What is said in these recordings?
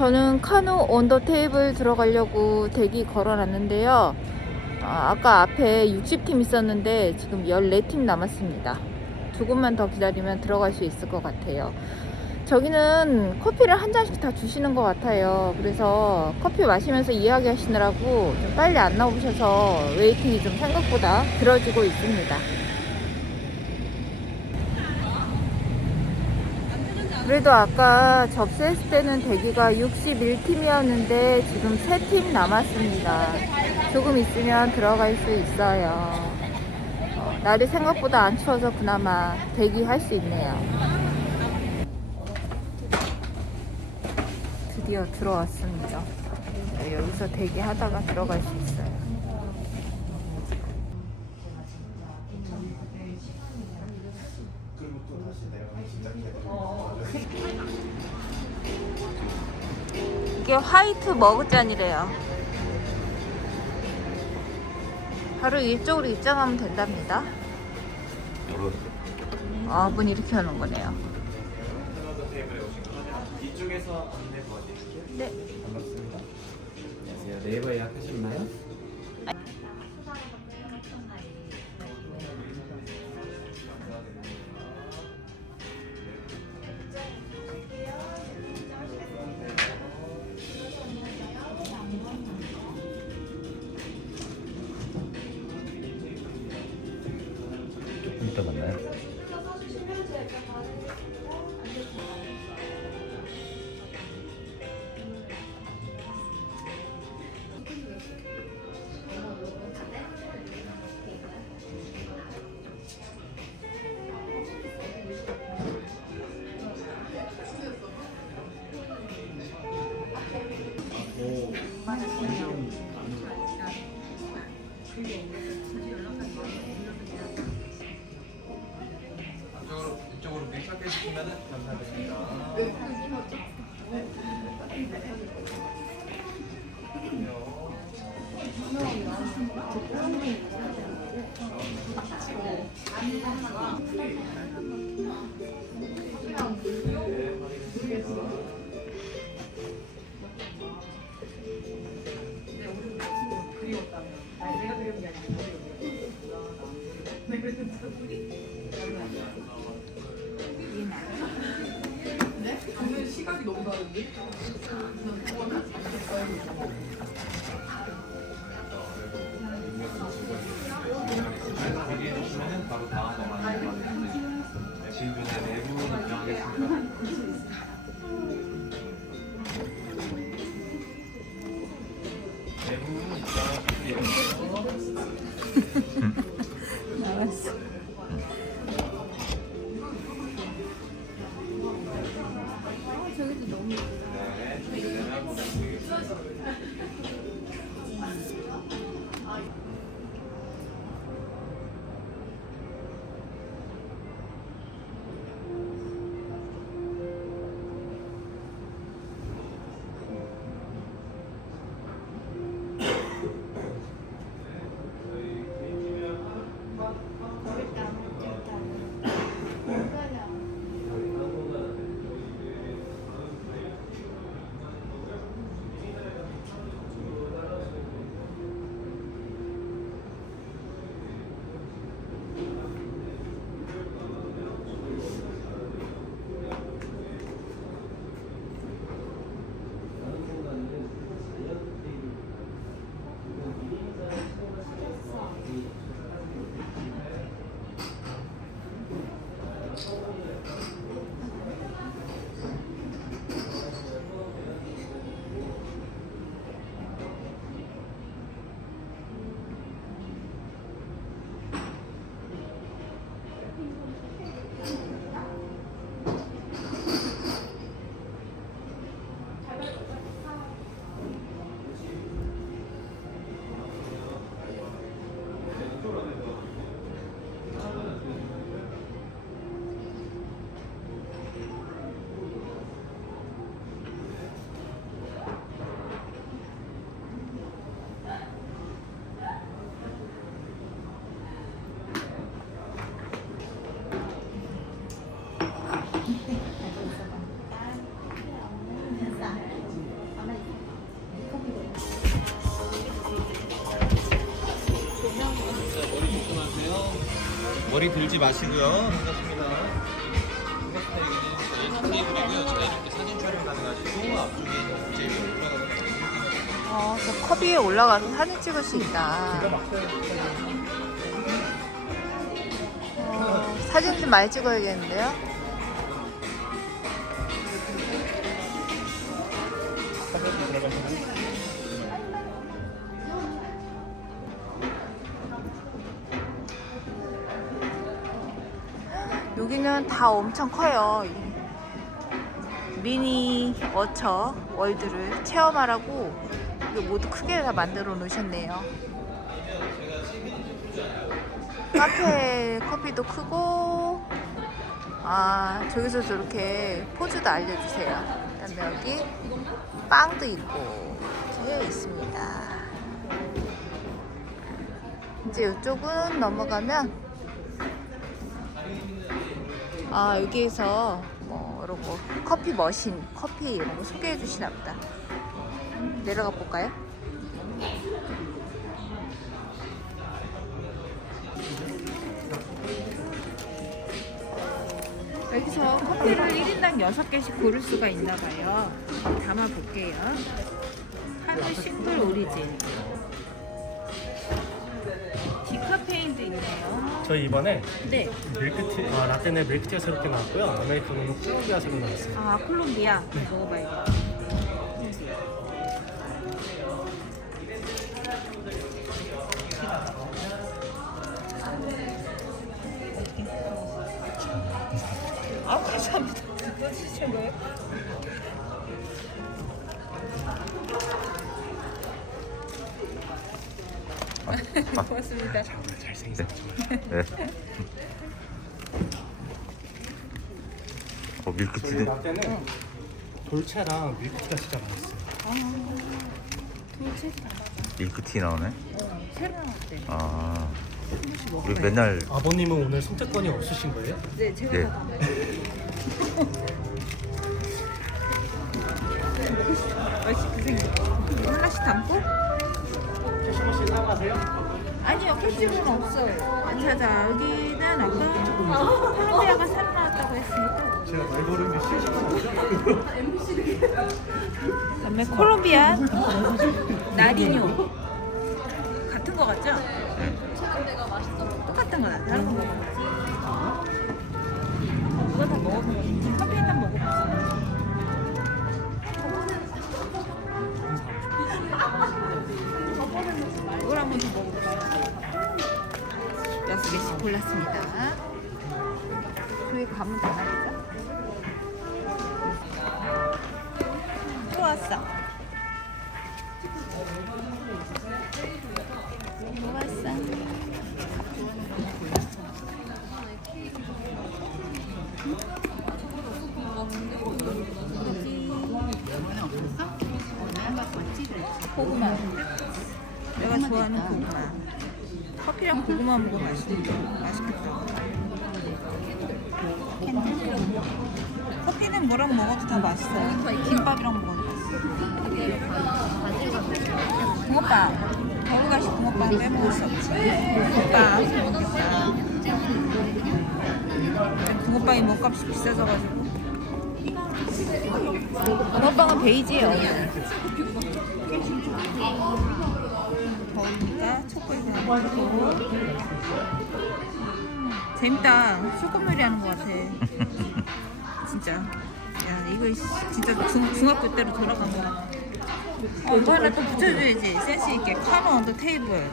저는 카누 온더 테이블 들어가려고 대기 걸어놨는데요. 아, 아까 앞에 60팀 있었는데 지금 14팀 남았습니다. 조금만 더 기다리면 들어갈 수 있을 것 같아요. 저기는 커피를 한 잔씩 다 주시는 것 같아요. 그래서 커피 마시면서 이야기 하시느라고 좀 빨리 안 나오셔서 웨이팅이 좀 생각보다 길어지고 있습니다. 그래도 아까 접수했을 때는 대기가 61팀이었는데 지금 3팀 남았습니다. 조금 있으면 들어갈 수 있어요. 어, 날이 생각보다 안 추워서 그나마 대기할 수 있네요. 드디어 들어왔습니다. 네, 여기서 대기하다가 들어갈 수 있어요. 이게 화이트 머그잔이래요. 바로 이쪽으로 입장하면 된답니다. 아, 문 이렇게 하는 거네요. 이쪽에서 안내 도와드릴게요. 네. 반갑습니다. 안녕하세요. 네이버 예약하셨나요? 이따 만나요. 이쪽으로 밀착해 주시면 감사드립니 다. 대기 거리 들지 마시고요. 반갑습니다. 반갑습니다. 여기는 저희 테이블이고요. 제가 이렇게 사진 촬영 가능하시고 앞쪽에 있는 DJ 가 올라가서 어, 저 컵 위에 올라가서 사진 찍을 수 있다. 어, 사진 좀 많이 찍어야겠는데요? 여기는 다 엄청 커요. 이 미니 워처 월드를 체험하라고 이거 모두 크게 다 만들어 놓으셨네요. 카페 커피도 크고 아 저기서 저렇게 포즈도 알려주세요. 그다음에 여기 빵도 있고 이렇게 있습니다. 이제 이쪽은 넘어가면 아 여기에서 뭐거 커피 머신 커피 이런 거 소개해 주시나 보다. 내려가 볼까요? 여기서 커피를 1인당 6개씩 고를 수가 있나 봐요. 담아 볼게요. 하드 싱글 오리진 저희 이번에 네. 밀크티, 아, 라떼는 밀크티가 새롭게 나왔고요. 아메리카노는 콜롬비아 새로 나왔어요. 아 콜롬비아 먹어봐요. 아 감사합니다. 시킨 거예요? 고맙습니다. 잘생겼어요. 네. 어, 저희 밀크티는 라떼는 돌체랑 밀크티가 진짜 많았어요. 밀크티 나오네. 새로 나왔대. 아, 우리 맨날 아버님은 오늘 선택권이 없으신 거예요? 네, 제가 네. 다 맛있게 생겼 하나씩 담고? 혹시 사가세요? 아니요, 캡슐은 없어요. 안 찾아. 여기는 아까 콜롬비아가 새로 나왔다고 했으니까. 제가 말 걸은 게 실시간 그다음에 콜롬비아 나리뇨 같은 거 같죠? 똑같은 거나 다른 거 먹어보지. 이거 다 먹어보지. 커피 일단 먹어보자. 이걸 한번 더 먹어보자. 여섯 개씩 골랐습니다. 저희 가면 되나 보자. 또 왔어. 뭐 왔어? 고구마. 내가 좋아하는 고구마. 커피랑 고구마 먹으면 맛있겠다. 맛있겠다. 커피는 뭐랑 먹어도 다 맛있어요. 김밥이랑 먹어도 맛있어. 붕어빵. 겨울가시 붕어빵 빼먹을 수 없지. 붕어빵. 붕어빵이 몸값이 비싸져가지고. 붕어빵은 베이지예요. 더우니까 초코에서 먹고. 재밌다. 소꿉놀이 하는 것 같아. 진짜. 야, 이거 씨, 진짜 중, 중학교 때로 돌아간 것 같아. 어, 이거 하나 또 붙여줘야지. 센스 있게. 카노 언더 테이블.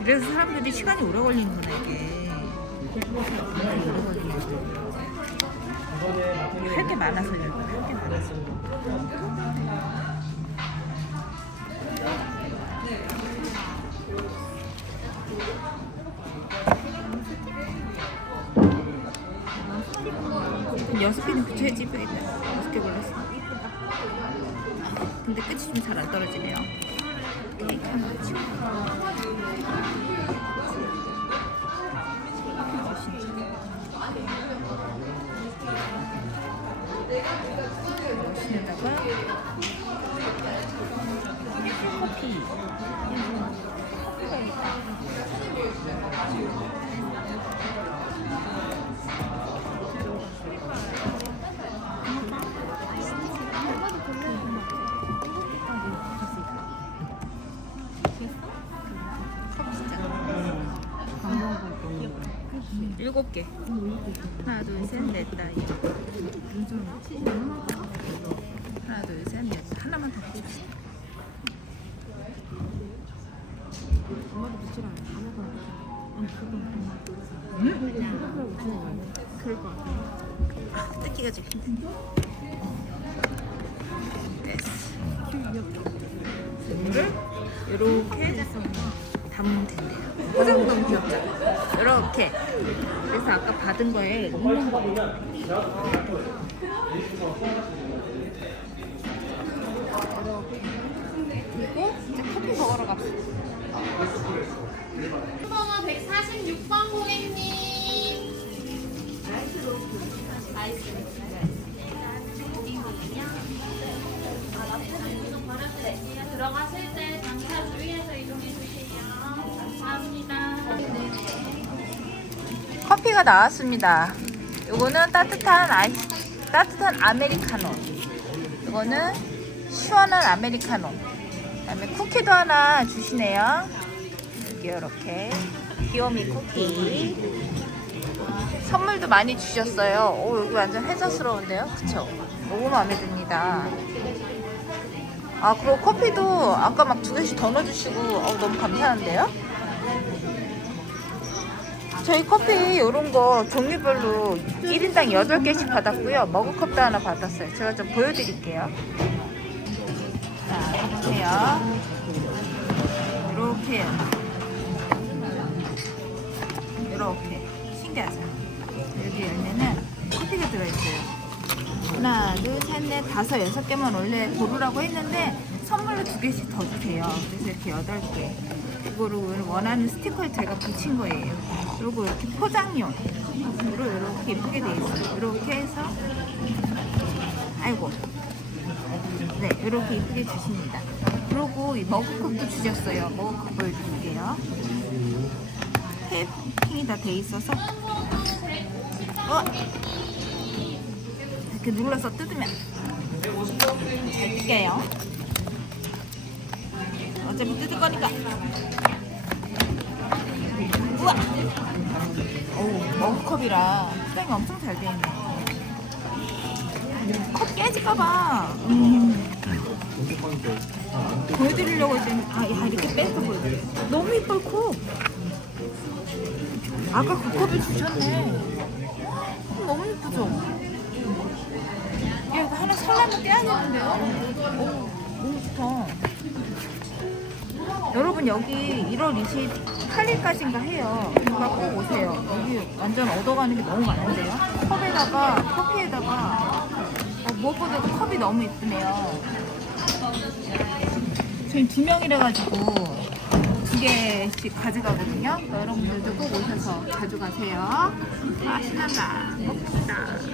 이래서 사람들이 시간이 오래 걸리는구나, 이게. 오래 걸리는 할 게 많아서 그래. 할게 많아서. 여섯 개는 붙여야지 이쁘겠다. 여섯 개 골랐어. 근데 끝이 좀 잘 안 떨어지네요. 일곱 개. 하나, 둘, 셋, 넷, 다. 하나, 둘, 셋, 넷. 하나만 더 봅시다. 아, 뜯기가 좀 힘드네. 됐어. 이거를 이렇게 해서 담으면 된대요. 포장 너무 귀엽죠? 이렇게. 그래서 아까 받은 거에 넣는 거. 그리고 이제 커피 먹으러 갑시다. 번호 146번 고객님. 들어가실 가 나왔습니다. 요거는 따뜻한 아이스, 따뜻한 아메리카노. 요거는 시원한 아메리카노. 그다음에 쿠키도 하나 주시네요. 여기 이렇게 귀요미 쿠키. 선물도 많이 주셨어요. 오 여기 완전 회사스러운데요, 그쵸? 너무 마음에 듭니다. 아 그리고 커피도 아까 막 두 개씩 더 넣어주시고 어, 너무 감사한데요? 저희 커피 이런 거 종류별로 1인당 8개씩 받았고요. 머그컵도 하나 받았어요. 제가 좀 보여드릴게요. 자, 보세요. 이렇게. 이렇게. 신기하죠? 여기 열면은 커피가 들어있어요. 하나, 둘, 셋, 넷, 다섯, 여섯 개만 원래 고르라고 했는데 선물로 두 개씩 더 주세요. 그래서 이렇게 여덟 개. 이거를 원하는 스티커를 제가 붙인 거예요. 그리고 이렇게 포장용. 으로 이렇게 예쁘게 돼 있어요. 이렇게 해서 아이고. 네, 이렇게 예쁘게 주십니다. 그리고 이 머그컵도 주셨어요. 머그컵 보여드릴게요. 테이핑이 다 돼 있어서 어? 이렇게 눌러서 뜯으면 잘 뜯겨요. 어차피 뜯을 거니까. 우와! 오, 머그컵이라 포장이 엄청 잘 돼 있네. 컵 깨질까봐. 음. 보여드리려고 했더니, 아, 야, 이렇게 빼서 보여드려. 너무 이뻐, 컵. 아까 그 컵을 주셨네. 너무 예쁘죠? 야, 하나 살라면 떼야겠는데요? 오, 너무 좋다. 여러분 여기 1월 28일까지인가 해요. 그러니까 꼭 오세요. 여기 완전 얻어가는 게 너무 많은데요. 컵에다가 커피에다가 어, 무엇보다도 컵이 너무 예쁘네요. 저희 두 명이라 가지고 두 개씩 가져가거든요. 여러분들도 꼭 오셔서 가져가세요. 아 신난다. 먹읍시다.